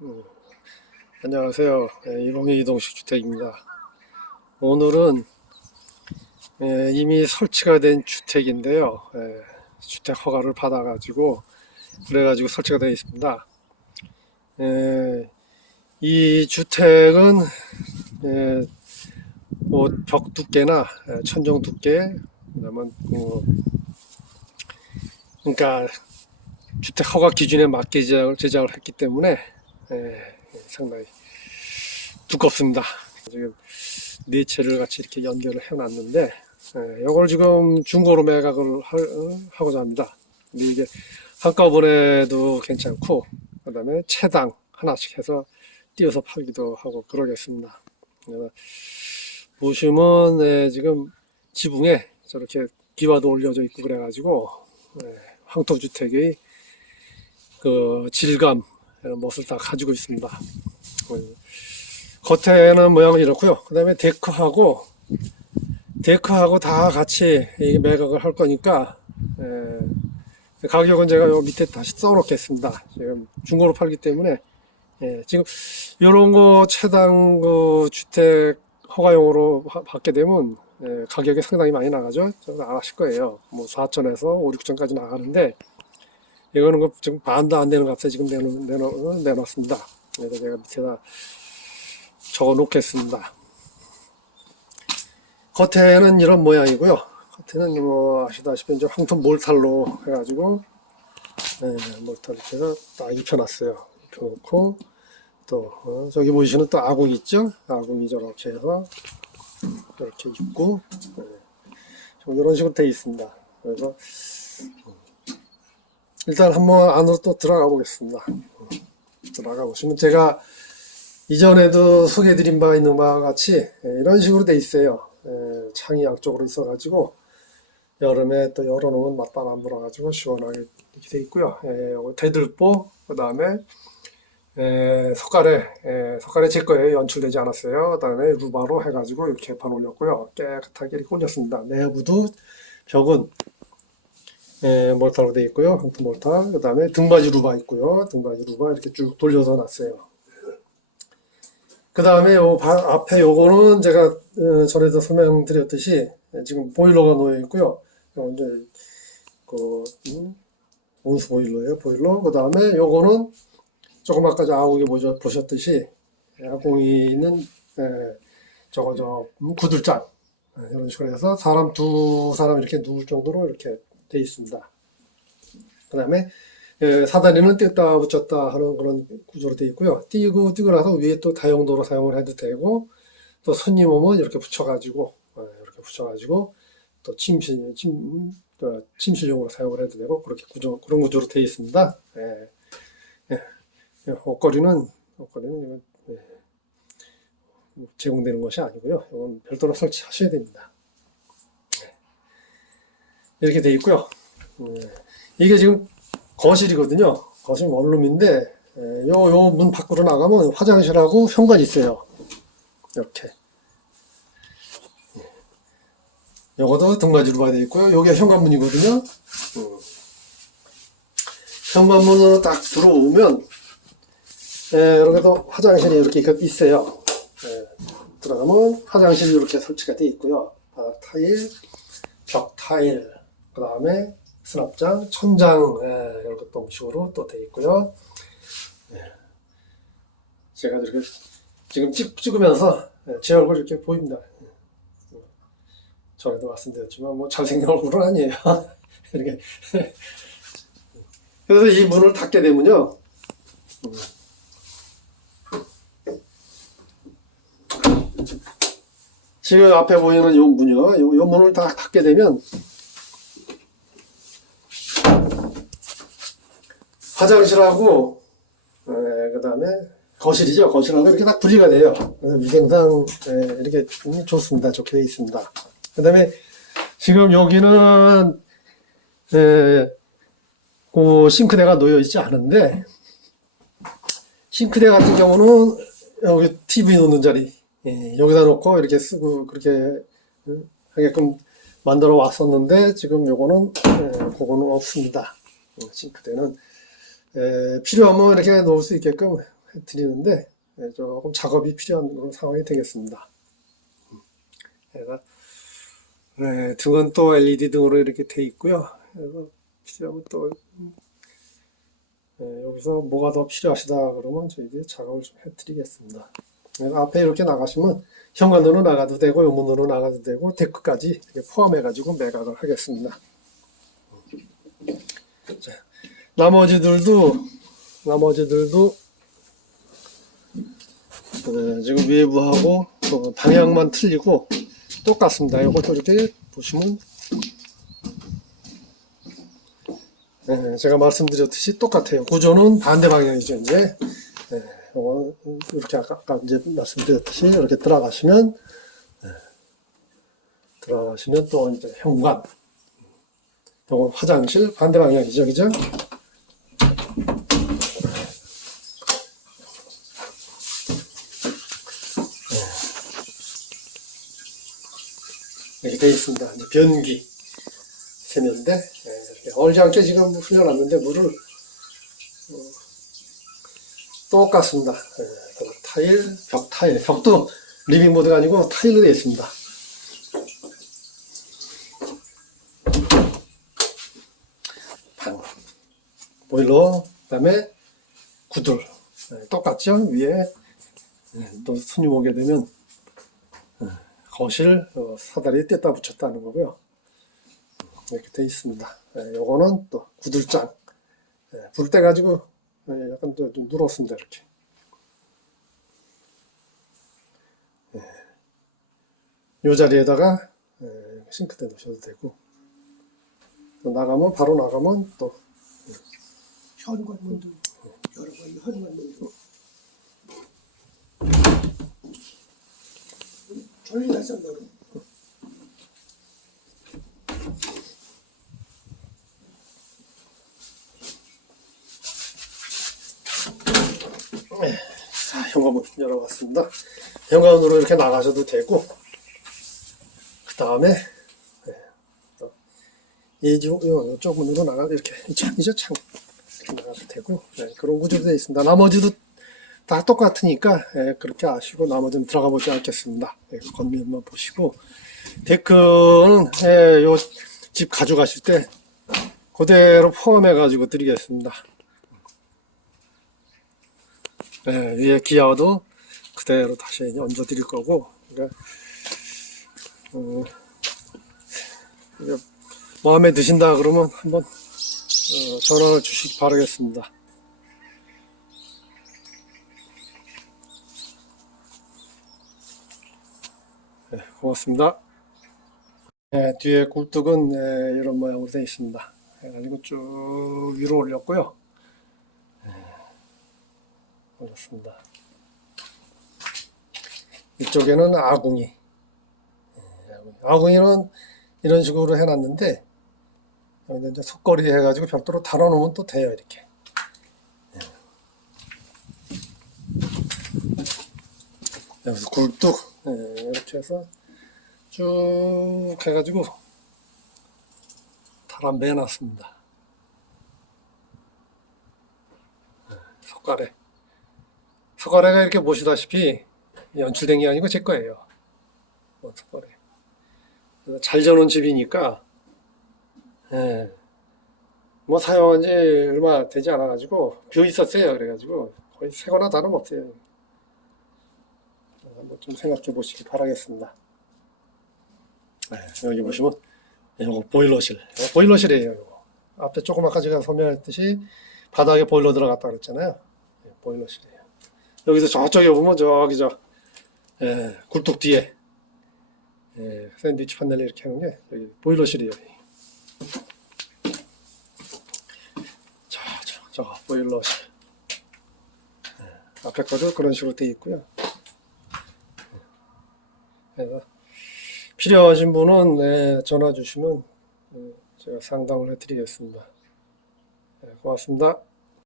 음, 안녕하세요. 예, 이봉희 이동식 주택입니다. 오늘은 예, 이미 설치가 된 주택인데요. 예, 주택 허가를 받아가지고 그래가지고 설치가 되어 있습니다. 예, 이 주택은 예, 뭐벽 두께나 예, 천정 두께, 그다음에 뭐 그러니까 주택 허가 기준에 맞게 제작을, 제작을 했기 때문에 예, 상당히 두껍습니다. 지금 네 채를 같이 이렇게 연결을 해놨는데 예, 이걸 지금 중고로 매각을 할- 어, 하고자 합니다. 근데 이게 한꺼번에도 괜찮고 그 다음에 채당 하나씩 해서 띄어서 팔기도 하고 그러겠습니다. 보시면 예, 지금 지붕에 저렇게 기와도 올려져 있고 그래가지고 예, 황토주택의 그 질감 이런 멋을 다 가지고 있습니다. 어, 겉에는 모양은 이렇고요. 그 다음에 데크하고 데크하고 다 같이 매각을 할 거니까 에, 가격은 제가 요 밑에 다시 써놓겠습니다. 지금 중고로 팔기 때문에 예, 지금 이런 거 최당 그 주택 허가용으로 하- 받게 되면 예, 가격이 상당히 많이 나가죠. 하실 거예요. 뭐 4천에서 5, 6천까지 나가는데 이거는 그 지금 반도 안 되는 값에 지금 내놓, 내놓, 내놨습니다. 그래서 제가 밑에다 적어 놓겠습니다. 겉에는 이런 모양이고요. 겉에는 뭐 아시다시피 이제 황토 몰탈로 해가지고 네, 몰탈 이렇게 해서 딱 입혀놨어요. 입혀놓고 또 어, 저기 보시는 또 아궁이 있죠? 아궁이 저렇게 해서 이렇게 입고 네, 좀 이런 식으로 돼 있습니다. 그래서 일단 한번 안으로 또 들어가 보겠습니다. 들어가 보시면 제가 이전에도 소개해드린 바 있는 바와 같이 예, 이런 식으로 돼 있어요. 예, 창이 양쪽으로 있어가지고 여름에 또 열어놓으면 맞바람 안 불어가지고 시원하게 이렇게 돼 있고요. 예, 대들보 그 다음에 석가래 예, 석가래 제 거에 연출되지 않았어요. 그 다음에 루바로 해가지고 이렇게 판 올렸고요. 깨끗하게 이렇게 올렸습니다. 내부도 벽은 예, 몰타로 되어 있고요. 황토 몰타. 그 다음에 등받이 루바 있고요. 등받이 루바 이렇게 쭉 돌려서 놨어요. 그 다음에 앞에 요거는 제가 어, 전에도 설명드렸듯이 예, 지금 보일러가 놓여 있고요. 요 이제 그 음, 온수 보일러예요. 보일러. 그 다음에 요거는 조금 아까 저 아궁이 보셨듯이 예, 아궁이는 예, 저거 저 음, 구들장 예, 이런 식으로 해서 사람 두 사람 이렇게 누울 정도로 이렇게 돼 있습니다. 그 다음에 사다리는 뗐다 붙였다 하는 그런 구조로 되어 있고요. 띄고 띄고 나서 위에 또 다용도로 사용을 해도 되고 또 손님 오면 이렇게 붙여가지고 어, 이렇게 붙여가지고 또 침실 침 어, 침실용으로 사용을 해도 되고 그렇게 구조 그런 구조로 되어 있습니다. 예, 예. 예, 옷걸이는 옷걸이는 예, 제공되는 것이 아니고요. 이건 별도로 설치하셔야 됩니다. 이렇게 돼 있고요. 예, 이게 지금 거실이거든요. 거실 원룸인데 예, 요요 문 밖으로 나가면 화장실하고 현관이 있어요. 이렇게. 예. 요것도 등받이로 봐야 돼 있고요. 요게 현관문이거든요. 음. 현관문으로 딱 들어오면 예, 이렇게 또 화장실이 이렇게 있어요. 예, 들어가면 화장실이 이렇게 설치가 돼 있고요. 바닥 타일, 벽 타일, 그 다음에 수납장, 천장 예, 이런 것도 음식으로 또 돼 있고요. 예. 제가 이렇게 지금 찍, 찍으면서 예, 제 얼굴 이렇게 보입니다. 예. 전에도 말씀드렸지만 뭐 잘생긴 얼굴은 아니에요. 이렇게 그래서 이 문을 닫게 되면요. 음. 지금 앞에 보이는 이 문이요. 요, 요 문을 딱 닫게 되면 화장실하고 그 다음에 거실이죠. 거실하고 이렇게 딱 분리가 돼요. 위생상 에, 이렇게 음, 좋습니다. 좋게 되어 있습니다. 그 다음에 지금 여기는 에, 그 싱크대가 놓여 있지 않은데 싱크대 같은 경우는 여기 TV 놓는 자리 예, 여기다 놓고 이렇게 쓰고 그렇게 음, 하게끔 만들어 왔었는데 지금 요거는 예, 그거는 없습니다. 음, 싱크대는 에, 필요하면 이렇게 놓을 수 있게끔 해드리는데 예, 조금 작업이 필요한 그런 상황이 되겠습니다. 네, 등은 또 LED 등으로 이렇게 돼 있고요. 그래서 필요하면 또 음, 예, 여기서 뭐가 더 필요하시다 그러면 저희들이 작업을 좀 해드리겠습니다. 앞에 이렇게 나가시면 현관으로 나가도 되고 요문으로 나가도 되고 데크까지 이렇게 포함해 가지고 매각을 하겠습니다. 자, 나머지들도 나머지들도 어, 지금 외부하고 어, 방향만 틀리고 똑같습니다. 이것도 이렇게 보시면 예, 제가 말씀드렸듯이 똑같아요. 구조는 반대 방향이죠. 이제 예, 요거 이렇게 아까, 아까 이제 말씀드렸듯이 이렇게 들어가시면 예, 들어가시면 또 이제 현관 요거 화장실 반대 방향이죠. 그죠? 이렇게 되어 있습니다. 변기 세면대 예, 이렇게 얼지 않게 지금 흘려놨는데 물을 어, 똑같습니다. 예, 그리고 타일, 벽 타일, 벽도 리빙 모드가 아니고 타일로 되어 있습니다. 방, 보일러, 그다음에 구들 예, 똑같죠? 위에 예, 또 손님 오게 되면 거실 어, 사다리 뗐다 붙였다 하는 거고요. 이렇게 돼 있습니다. 예, 요거는 또 구들장. 예, 불 떼가지고 예, 약간 또좀 누렇습니다. 이렇게. 예, 요 자리에다가 예, 싱크대 놓으셔도 되고 또 나가면 바로 나가면 또 현관문도 여러 번 현관문도 졸리나서 너로 자, 현관문 열어봤습니다. 현관으로 이렇게 나가셔도 되고, 그 다음에, 이쪽, 이쪽 문으로 나가도 이렇게, 이 창이죠, 창. 이렇게 나가도 되고, 네, 그런 구조로 되어 있습니다. 나머지도 다 똑같으니까, 예, 그렇게 아시고, 나머지는 들어가 보지 않겠습니다. 예, 겉면만 보시고, 데크는, 예, 요집 가져가실 때, 그대로 포함해 가지고 드리겠습니다. 네, 위에 기아도 그대로 다시 얹어 드릴 거고, 그러니까, 어, 마음에 드신다 그러면 한번 어, 전화를 주시기 바라겠습니다. 고맙습니다. 네, 뒤에 굴뚝은 네, 이런 모양으로 되어 있습니다. 해가지고 쭉 위로 올렸고요. 올렸습니다. 이쪽에는 아궁이. 예, 아궁이. 아궁이는 이런 식으로 해놨는데, 여기다 이제 속거리 해가지고 벽돌로 달아놓으면 또 돼요, 이렇게. 예. 여기서 굴뚝, 예, 이렇게 해서 쭉 해가지고 달아 매놨습니다. 예, 속가래. 석가래가 이렇게 보시다시피 연출된 게 아니고 제 거예요. 뭐 석가래. 잘 지어놓은 집이니까 예. 뭐 사용한 지 얼마 되지 않아가지고 비어 있었어요. 그래가지고 거의 새거나 다름없어요. 한번 좀 생각해 보시기 바라겠습니다. 예, 여기 보시면 이거 보일러실. 이거 보일러실이에요. 이거. 앞에 조금 아까 제가 설명했듯이 바닥에 보일러 들어갔다 그랬잖아요. 예, 보일러실이에요. 여기서 저쪽에 보면 저기 저 예, 굴뚝 뒤에 예, 샌드위치 판넬 이렇게 하는 게 여기 보일러실이에요. 저, 저, 저 보일러실. 예, 앞에 거도 그런 식으로 되어 있고요. 그래서 필요하신 분은 예, 전화 주시면 예, 제가 상담을 해드리겠습니다. 예, 고맙습니다.